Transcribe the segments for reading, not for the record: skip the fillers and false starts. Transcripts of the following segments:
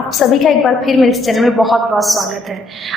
आप सभी का एक बार फिर मेरे इस चैनल में बहुत बहुत स्वागत है।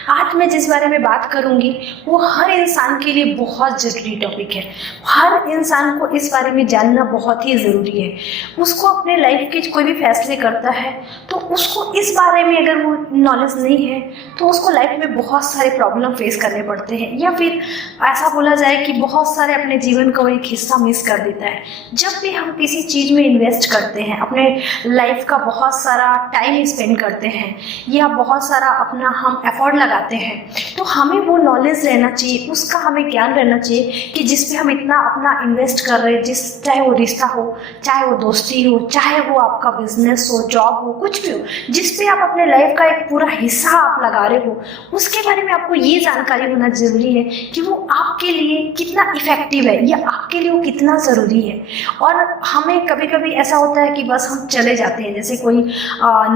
आज मैं जिस बारे में बात करूंगी वो हर इंसान के लिए बहुत ज़रूरी टॉपिक है। हर इंसान को इस बारे में जानना बहुत ही ज़रूरी है। उसको अपने लाइफ के कोई भी फैसले करता है तो उसको इस बारे में अगर वो नॉलेज नहीं है तो उसको लाइफ में बहुत सारे प्रॉब्लम फेस करने पड़ते हैं, या फिर ऐसा बोला जाए कि बहुत सारे अपने जीवन का एक हिस्सा मिस कर देता है। जब भी हम किसी चीज़ में इन्वेस्ट करते हैं, अपने लाइफ का बहुत सारा टाइम स्पेंड करते हैं या बहुत सारा अपना हम एफर्ट लगाते हैं, तो हमें वो नॉलेज रहना चाहिए, उसका हमें ज्ञान रहना चाहिए कि जिस पे हम इतना अपना इन्वेस्ट कर रहे हैं, चाहे वो रिश्ता हो, चाहे वो दोस्ती हो, चाहे वो आपका बिजनेस हो, जॉब हो, कुछ भी हो, जिस पे आप अपने लाइफ का एक पूरा हिस्सा आप लगा रहे हो, उसके बारे में आपको ये जानकारी होना जरूरी है कि वो आपके लिए कितना इफेक्टिव है या आपके लिए वो कितना ज़रूरी है। और हमें कभी कभी ऐसा होता है कि बस हम चले जाते हैं, जैसे कोई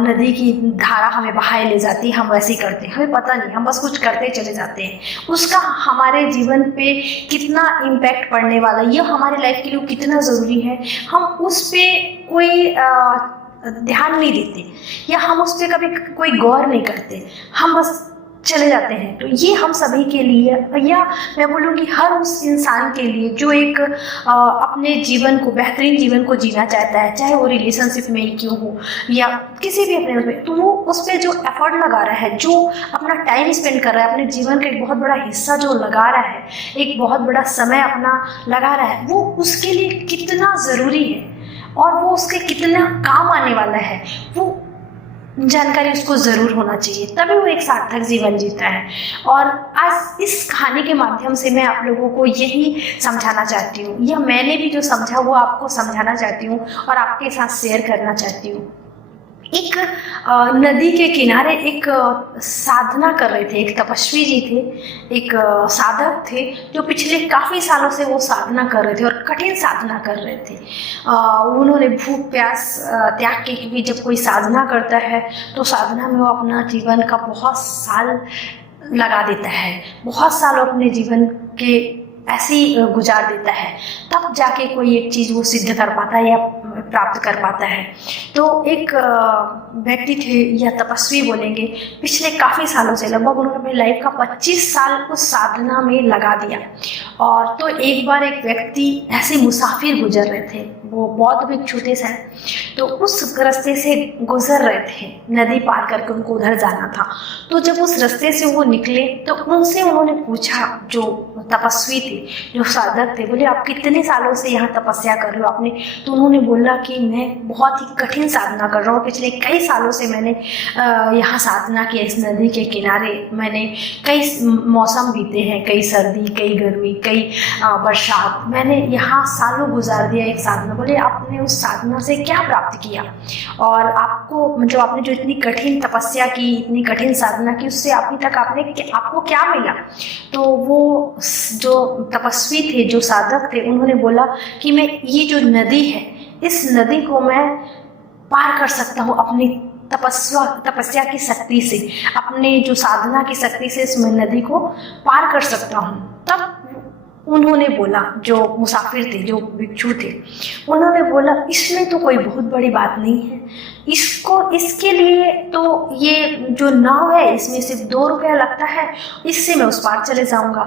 नदी की धारा हमें बहाए ले जाती है, हम वैसे ही करते हैं, हमें पता नहीं, हम बस कुछ करते चले जाते हैं। उसका हमारे जीवन पे कितना इम्पैक्ट पड़ने वाला है, ये हमारे लाइफ के लिए कितना ज़रूरी है, हम उस पर कोई ध्यान नहीं देते या हम उस पर कभी कोई गौर नहीं करते, हम बस चले जाते हैं। तो ये हम सभी के लिए, या मैं बोलूँगी हर उस इंसान के लिए जो एक अपने जीवन को, बेहतरीन जीवन को जीना चाहता है, चाहे वो रिलेशनशिप में ही क्यों हो या किसी भी अपने उसमें, तो वो उस पर जो एफर्ट लगा रहा है, जो अपना टाइम स्पेंड कर रहा है, अपने जीवन का एक बहुत बड़ा हिस्सा जो लगा रहा है, एक बहुत बड़ा समय अपना लगा रहा है, वो उसके लिए कितना ज़रूरी है और वो उसके कितना काम आने वाला है, वो जानकारी उसको ज़रूर होना चाहिए, तभी वो एक सार्थक जीवन जीता है। और आज इस कहानी के माध्यम से मैं आप लोगों को यही समझाना चाहती हूँ, या मैंने भी जो समझा वो आपको समझाना चाहती हूँ और आपके साथ शेयर करना चाहती हूँ। एक नदी के किनारे एक साधना कर रहे थे, एक तपस्वी जी थे, एक साधक थे जो पिछले काफ़ी सालों से वो साधना कर रहे थे और कठिन साधना कर रहे थे। उन्होंने भूख प्यास त्याग के, क्योंकि जब कोई साधना करता है तो साधना में वो अपना जीवन का बहुत साल लगा देता है, बहुत साल अपने जीवन के ऐसे ही गुजार देता है, तब जाके कोई एक चीज़ वो सिद्ध कर पाता है या प्राप्त कर पाता है। तो एक व्यक्ति थे या तपस्वी बोलेंगे, पिछले काफ़ी सालों से, लगभग उन्होंने अपनी लाइफ का 25 साल उस साधना में लगा दिया। और तो एक बार एक व्यक्ति ऐसे मुसाफिर गुजर रहे थे, वो बौद्ध भिक्षु थे शायद, तो उस रास्ते से गुजर रहे थे, नदी पार करके उनको उधर जाना था। तो जब उस रास्ते से वो निकले तो उनसे उन्होंने पूछा, जो तपस्वी थे, जो साधक थे, बोले आप कितने सालों से यहाँ तपस्या कर रहे हो आपने? तो उन्होंने बोला कि मैं बहुत ही कठिन साधना कर रहा हूँ, पिछले कई सालों से मैंने यहाँ साधना की, इस नदी के किनारे मैंने कई मौसम बीते हैं, कई सर्दी, कई गर्मी, कई बरसात, मैंने यहाँ सालों गुजार दिया एक साधना। बोले आपने उस साधना से क्या प्राप्त किया, और आपको मतलब आपने जो इतनी कठिन तपस्या की, इतनी कठिन साधना की, उससे अभी तक आपको क्या मिला? तो वो जो तपस्वी थे, जो साधक थे, उन्होंने बोला कि मैं ये जो नदी है, इस नदी को मैं पार कर सकता हूँ अपनी तपस्या की शक्ति से, अपने जो साधना की शक्ति से इस नदी को पार कर सकता हूँ। तब उन्होंने बोला, जो मुसाफिर थे, जो भिक्षु थे, उन्होंने बोला इसमें तो कोई बहुत बड़ी बात नहीं है, इसके लिए तो ये जो नाव है इसमें सिर्फ 2 रुपया लगता है, इससे मैं उस पार चले जाऊंगा,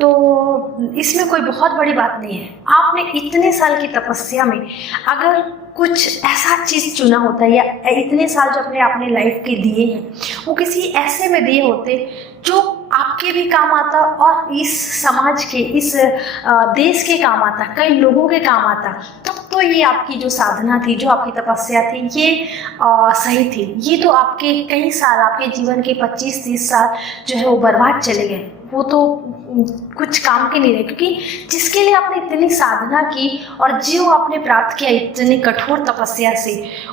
तो इसमें कोई बहुत बड़ी बात नहीं है। आपने इतने साल की तपस्या में अगर कुछ ऐसा चीज़ चुना होता है, या इतने साल जो अपने लाइफ के दिए हैं, वो किसी ऐसे में दिए होते जो आपके भी काम आता और इस समाज के, इस देश के काम आता, कई लोगों के काम आता, तब तो ये आपकी जो साधना थी, जो आपकी तपस्या थी, ये सही थी। ये तो आपके कई साल, आपके जीवन के 25-30 साल जो है वो बर्बाद चले गए, वो तो कुछ काम के नहीं रहे, क्योंकि जिसके लिए आपने इतनी साधना की और जो आपने प्राप्त किया इतनी कठोर तपस्या से,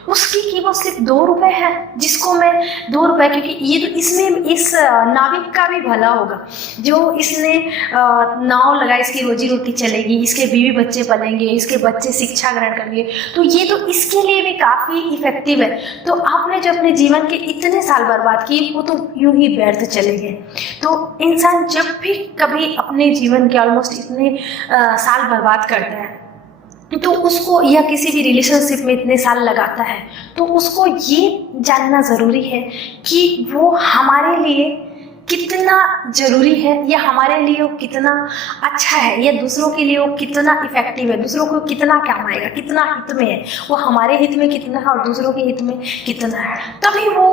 उसकी कीमत सिर्फ 2 रुपये है, जिसको मैं 2 रुपये, क्योंकि ये तो इसमें इस नाविक का भी भला होगा, जो इसने नाव लगा, इसकी रोजी रोटी चलेगी, इसके बीवी बच्चे पलेंगे, इसके बच्चे शिक्षा ग्रहण करेंगे, तो ये तो इसके लिए भी काफ़ी इफेक्टिव है। तो आपने जो अपने जीवन के इतने साल बर्बाद किए, वो तो यूं ही व्यर्थ चले गए। तो इंसान जब भी कभी अपने जीवन के ऑलमोस्ट इतने साल बर्बाद करता है, तो उसको, या किसी भी रिलेशनशिप में इतने साल लगाता है, तो उसको ये जानना ज़रूरी है कि वो हमारे लिए कितना ज़रूरी है, या हमारे लिए वो कितना अच्छा है, या दूसरों के लिए वो कितना इफ़ेक्टिव है, दूसरों को कितना काम आएगा, कितना हित में है, वो हमारे हित में कितना है और दूसरों के हित में कितना है। तभी वो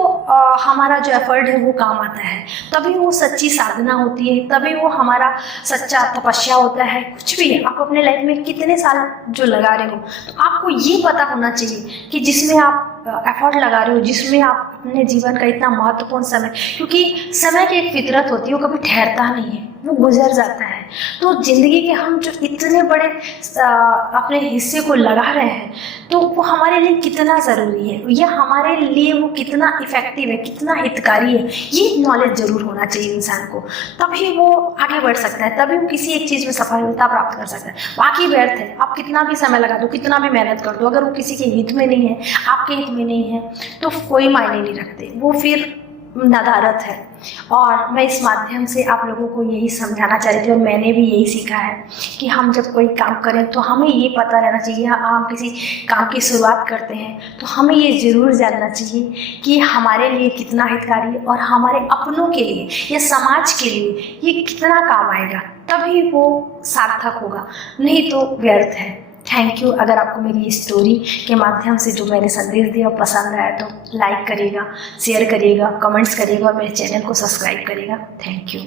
हमारा जो एफर्ट है वो काम आता है, तभी वो सच्ची साधना होती है, तभी वो हमारा सच्चा तपस्या होता है। कुछ भी आप अपने लाइफ में कितने साल जो लगा रहे हो, तो आपको ये पता होना चाहिए कि जिसमें आप एफर्ट लगा रहे हो, जिसमें आप अपने जीवन का इतना महत्वपूर्ण समय, क्योंकि समय की एक फितरत होती है, वो कभी ठहरता नहीं है, वो गुजर जाता है। तो ज़िंदगी के हम जो इतने बड़े अपने हिस्से को लगा रहे हैं, तो वो हमारे लिए कितना ज़रूरी है, या हमारे लिए वो कितना इफ़ेक्टिव है, कितना हितकारी है, ये नॉलेज ज़रूर होना चाहिए इंसान को। तभी वो आगे बढ़ सकता है, तभी वो किसी एक चीज़ में सफलता प्राप्त कर सकता है। बाकी व्यर्थ है, आप कितना भी समय लगा दो, कितना भी मेहनत कर दो, अगर वो किसी के हित में नहीं है, आपके हित में नहीं है, तो कोई मायने नहीं रखते, वो फिर नदारत है। और मैं इस माध्यम से आप लोगों को यही समझाना चाह रही थी, और मैंने भी यही सीखा है कि हम जब कोई काम करें तो हमें ये पता रहना चाहिए, हम किसी काम की शुरुआत करते हैं तो हमें ये ज़रूर जानना चाहिए कि हमारे लिए कितना हितकारी है, और हमारे अपनों के लिए या समाज के लिए ये कितना काम आएगा, तभी वो सार्थक होगा, नहीं तो व्यर्थ है। Thank you. अगर आपको मेरी स्टोरी के माध्यम से जो मैंने संदेश दिया पसंद आया तो लाइक करिएगा, शेयर करिएगा, कमेंट्स करिएगा और मेरे चैनल को सब्सक्राइब करिएगा। Thank you.